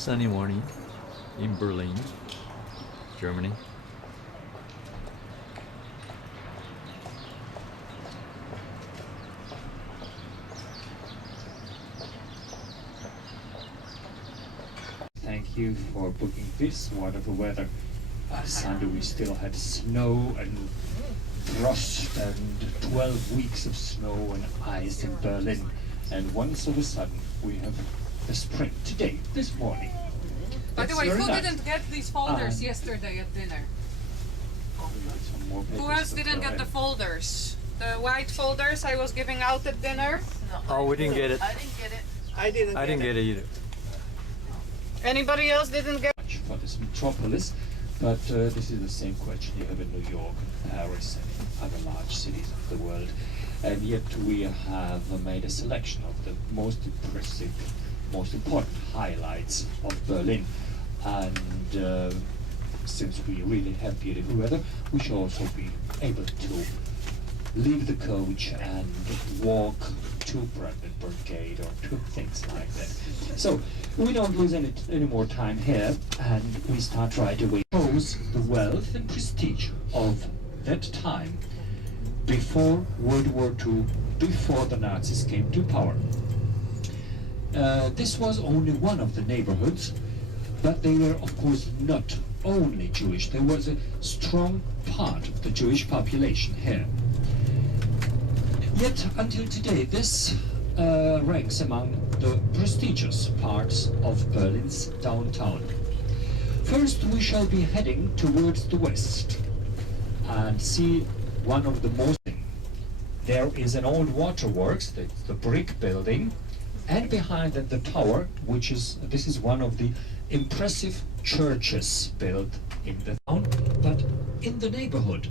Sunny morning in Berlin, Germany. Thank you for booking this wonderful weather. Sunday we still had snow and frost and 12 weeks of snow and ice in Berlin. And once of a sudden we have the spring today, this morning. By the That's way, very who nice. didn't get these folders yesterday at dinner? Some more Who papers else to didn't throw get in. the folders? The white folders I was giving out at dinner? Oh, we didn't get it. I didn't get it. I didn't get it either. Anybody else didn't get? Much for this metropolis, but this is the same question you have in New York, Paris, and other large cities of the world. And yet we have made a selection of the most impressive, most important highlights of Berlin. And since we really have beautiful weather, we shall also be able to leave the coach and walk to Brandenburg Gate or to things like that. So we don't lose any more time here, and we start right away. Shows the wealth and prestige of that time before World War II, before the Nazis came to power. This was only one of the neighborhoods, but they were of course not only Jewish. There was a strong part of the Jewish population here. Yet until today this ranks among the prestigious parts of Berlin's downtown. First we shall be heading towards the west and see one of the most. There is an old waterworks, the brick building, and behind it the tower, this is one of the impressive churches built in the town. But in the neighborhood,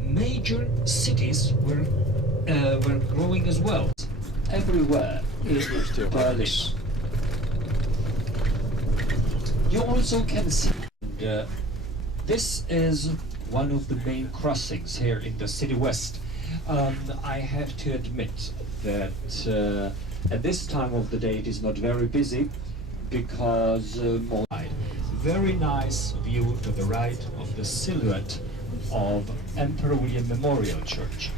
major cities were growing as well. Everywhere in Berlin. You also can see this is one of the main crossings here in the city west. I have to admit that at this time of the day it is not very busy because very nice view to the right of the silhouette of Emperor William Memorial Church.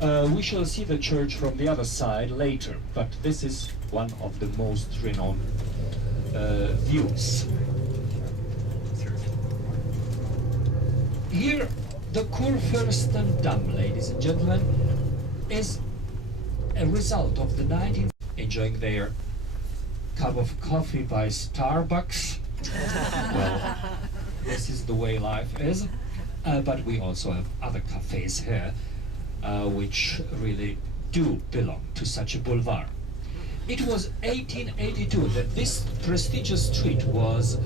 We shall see the church from the other side later, but this is one of the most renowned views. Here, the Kurfürstendamm, ladies and gentlemen, is a result of the 19th enjoying their cup of coffee by Starbucks. Well, this is the way life is, but we also have other cafes here which really do belong to such a boulevard. It was 1882 that this prestigious street was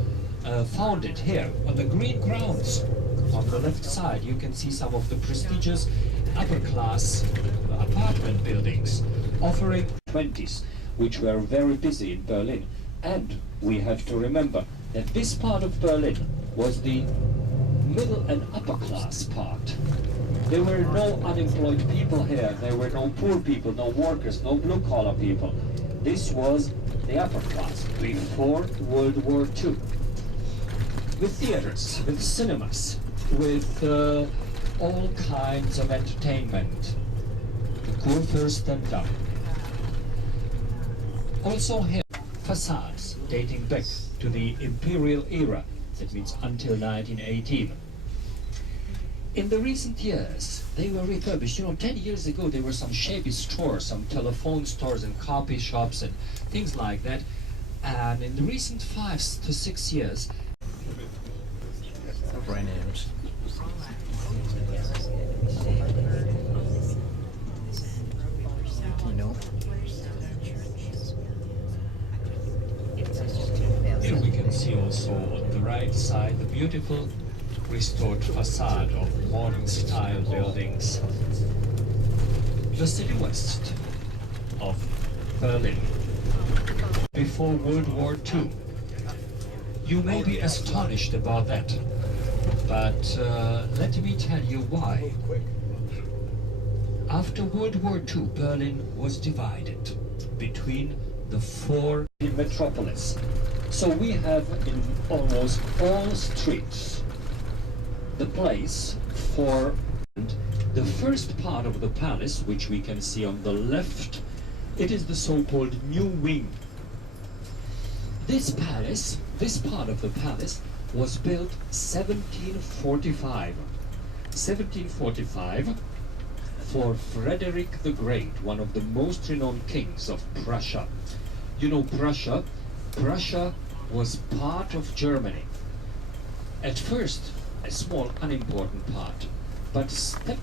founded here on the green grounds. On the left side you can see some of the prestigious upper class apartment buildings offering 20s, which were very busy in Berlin. And we have to remember that this part of Berlin was the middle and upper class part. There were no unemployed people here, there were no poor people, no workers, no blue-collar people. This was the upper class before World War II. With theaters, with cinemas, with all kinds of entertainment. The Kurfürstendamm. Also here, facades dating back to the imperial era, that means until 1918. In the recent years, they were refurbished. 10 years ago there were some shabby stores, some telephone stores and copy shops and things like that. And in the recent 5 to 6 years, Brand names. You know. here we can see also on the right side the beautiful restored facade of modern style buildings. The city west of Berlin before World War II. You may be astonished about that, but let me tell you why. After World War II, Berlin was divided between the four metropolis. So we have in almost all streets the place for the first part of the palace, which we can see on the left. It is the so-called New Wing. This palace, this part of the palace, was built 1745. 1745 for Frederick the Great, one of the most renowned kings of Prussia. You know Prussia? Prussia was part of Germany. At first, a small, unimportant part, but step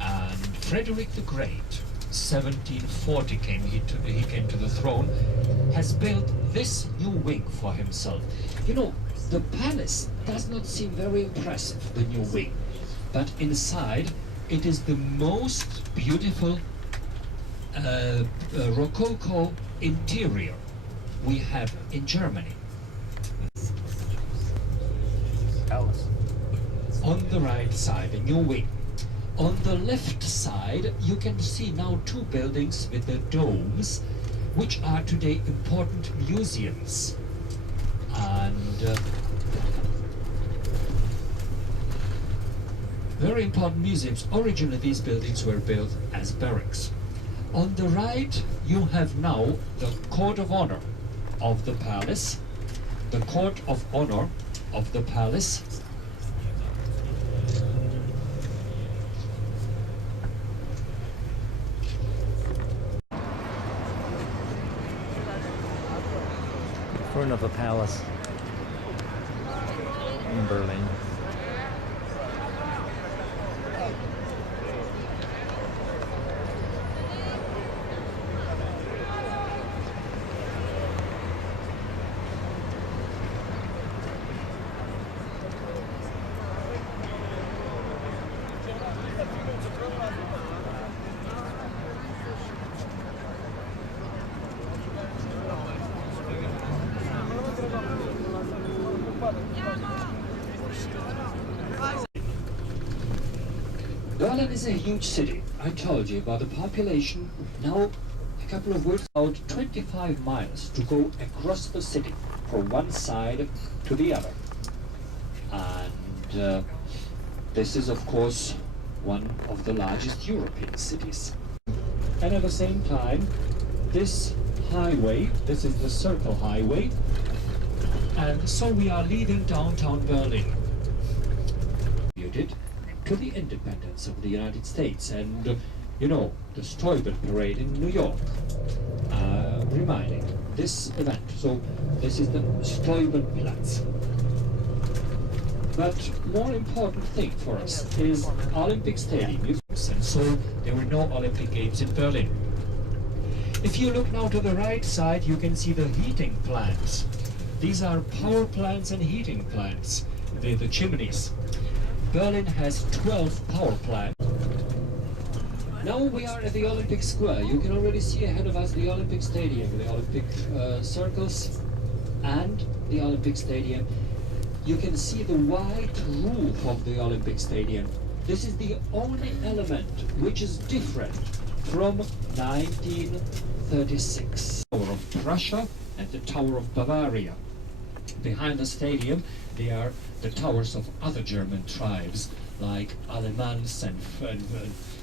and Frederick the Great, 1740 he came to the throne, has built this new wing for himself. You know, the palace does not seem very impressive, the new wing, but inside it is the most beautiful Rococo interior we have in Germany. Palace. On the right side, a new wing. On the left side, you can see now two buildings with the domes, which are today important museums. And very important museums. Originally, these buildings were built as barracks. On the right, you have now the Court of Honor of the palace. The Court of Honor of the palace. Front of a palace in Berlin. Berlin is a huge city. I told you about the population. Now, a couple of words. About 25 miles to go across the city from one side to the other. And this is, of course, one of the largest European cities. And at the same time, this highway, this is the Circle Highway, and so we are leaving downtown Berlin. To the independence of the United States, and you know, the Steuben Parade in New York, reminding this event. So this is the Steubenplatz. But more important thing for us is Olympic Stadium, and so there were no Olympic Games in Berlin. If you look now to the right side, you can see the heating plants. These are power plants and heating plants, the chimneys. Berlin has 12 power plants. Now we are at the Olympic Square. You can already see ahead of us the Olympic Stadium, the Olympic circles and the Olympic Stadium. You can see the white roof of the Olympic Stadium. This is the only element which is different from 1936. The Tower of Prussia and the Tower of Bavaria. Behind the stadium, they are the towers of other German tribes, like Alemans and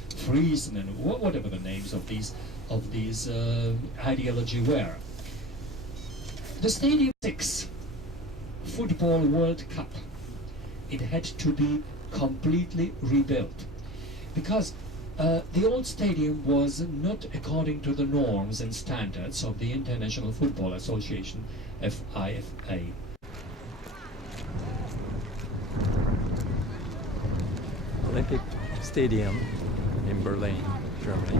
Friesen and whatever the names of these ideology were. The Stadium 6 Football World Cup, it had to be completely rebuilt because the old stadium was not according to the norms and standards of the International Football Association, FIFA. Olympic Stadium in Berlin, Germany.